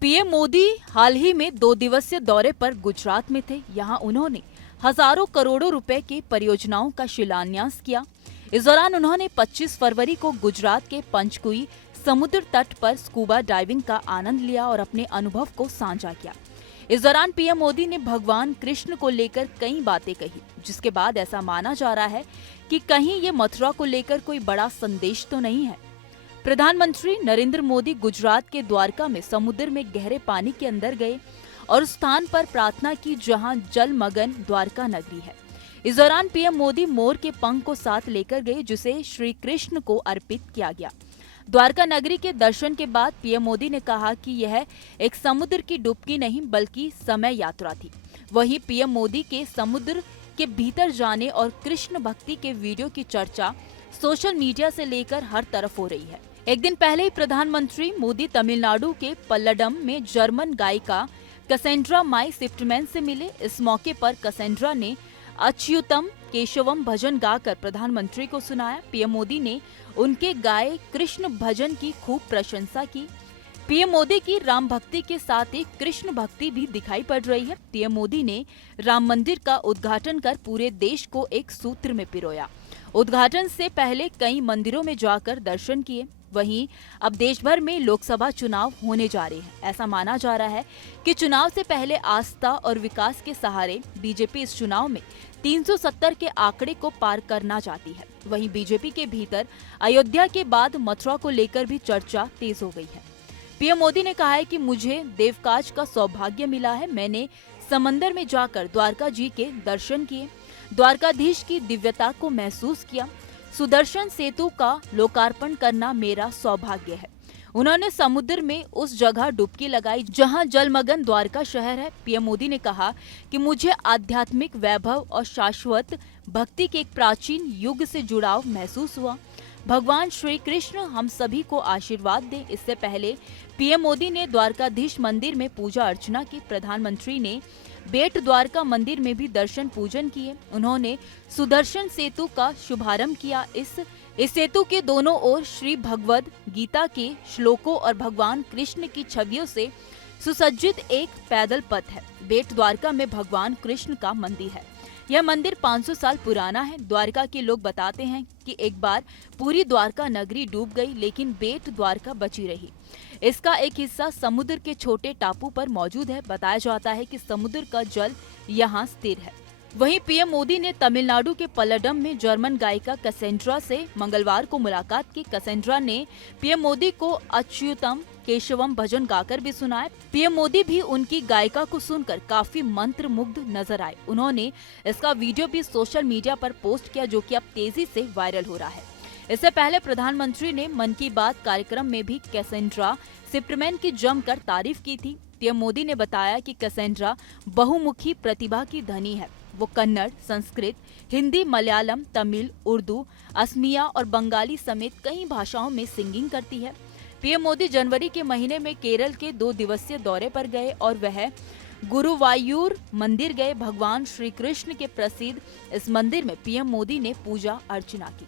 PM Modi हाल ही में 2 दिवसीय दौरे पर गुजरात में थे। यहां उन्होंने हजारों करोड़ों रुपए की परियोजनाओं का शिलान्यास किया। इस दौरान उन्होंने 25 फरवरी को गुजरात के पंचकुई समुद्र तट पर स्कूबा डाइविंग का आनंद लिया और अपने अनुभव को साझा किया। इस दौरान पीएम मोदी ने भगवान कृष्ण को लेकर कई बातें कही, जिसके बाद ऐसा माना जा रहा है कि कहीं ये मथुरा को लेकर कोई बड़ा संदेश तो नहीं है। प्रधानमंत्री नरेंद्र मोदी गुजरात के द्वारका में समुद्र में गहरे पानी के अंदर गए और उस स्थान पर प्रार्थना की जहां जलमग्न द्वारका नगरी है। इस दौरान पीएम मोदी मोर के पंख को साथ लेकर गए, जिसे श्री कृष्ण को अर्पित किया गया। द्वारका नगरी के दर्शन के बाद पीएम मोदी ने कहा कि यह एक समुद्र की डुबकी नहीं बल्कि समय यात्रा थी। वहीं पीएम मोदी के समुद्र के भीतर जाने और कृष्ण भक्ति के वीडियो की चर्चा सोशल मीडिया से लेकर हर तरफ हो रही है। एक दिन पहले ही प्रधानमंत्री मोदी तमिलनाडु के पल्लडम में जर्मन गायिका कैसेंड्रा माई शिफ्टमैन से मिले। इस मौके पर कैसेंड्रा ने अच्युतम केशवम भजन गाकर प्रधानमंत्री को सुनाया। पीएम मोदी ने उनके गाए कृष्ण भजन की खूब प्रशंसा की। पीएम मोदी की राम भक्ति के साथ ही कृष्ण भक्ति भी दिखाई पड़ रही है। पीएम मोदी ने राम मंदिर का उद्घाटन कर पूरे देश को एक सूत्र में पिरोया। उद्घाटन से पहले कई मंदिरों में जाकर दर्शन किए। वहीं अब देश भर में लोकसभा चुनाव होने जा रहे हैं। ऐसा माना जा रहा है कि चुनाव से पहले आस्था और विकास के सहारे बीजेपी इस चुनाव में 370 के आंकड़े को पार करना चाहती है। वहीं बीजेपी के भीतर अयोध्या के बाद मथुरा को लेकर भी चर्चा तेज हो गई है। पीएम मोदी ने कहा है कि मुझे देवकाज का सौभाग्य मिला है। मैंने समंदर में जाकर द्वारका जी के दर्शन किए, द्वारकाधीश की दिव्यता को महसूस किया। सुदर्शन सेतु का लोकार्पण करना मेरा सौभाग्य है। उन्होंने समुद्र में उस जगह डुबकी लगाई जहां जलमग्न द्वारका शहर है। पीएम मोदी ने कहा कि मुझे आध्यात्मिक वैभव और शाश्वत भक्ति के एक प्राचीन युग से जुड़ाव महसूस हुआ। भगवान श्री कृष्ण हम सभी को आशीर्वाद दें। इससे पहले पीएम मोदी ने द्वारकाधीश मंदिर में पूजा अर्चना की। प्रधानमंत्री ने बेट द्वारका मंदिर में भी दर्शन पूजन किए। उन्होंने सुदर्शन सेतु का शुभारंभ किया। इस सेतु के दोनों ओर श्री भगवद गीता के श्लोकों और भगवान कृष्ण की छवियों से सुसज्जित एक पैदल पथ है। बेट द्वारका में भगवान कृष्ण का मंदिर है। यह मंदिर 500 साल पुराना है। द्वारका के लोग बताते हैं कि एक बार पूरी द्वारका नगरी डूब गई, लेकिन बेट द्वारका बची रही। इसका एक हिस्सा समुद्र के छोटे टापू पर मौजूद है। बताया जाता है कि समुद्र का जल यहाँ स्थिर है। वहीं पीएम मोदी ने तमिलनाडु के पल्लडम में जर्मन गायिका कैसेंड्रा से मंगलवार को मुलाकात की। कैसेंड्रा ने पीएम मोदी को अच्युतम केशवम भजन गाकर भी सुनाया। पीएम मोदी भी उनकी गायिका को सुनकर काफी मंत्रमुग्ध नजर आए। उन्होंने इसका वीडियो भी सोशल मीडिया पर पोस्ट किया, जो कि अब तेजी से वायरल हो रहा है। इससे पहले प्रधानमंत्री ने मन की बात कार्यक्रम में भी कैसेंड्रा शिफ्टमैन की जमकर तारीफ की थी। पीएम मोदी ने बताया कि कैसेंड्रा बहुमुखी प्रतिभा की धनी है। वो कन्नड़, संस्कृत, हिंदी, मलयालम, तमिल, उर्दू, असमिया और बंगाली समेत कई भाषाओं में सिंगिंग करती है। पीएम मोदी जनवरी के महीने में केरल के 2 दिवसीय दौरे पर गए और वह गुरुवायूर मंदिर गए। भगवान श्री कृष्ण के प्रसिद्ध इस मंदिर में पीएम मोदी ने पूजा अर्चना की।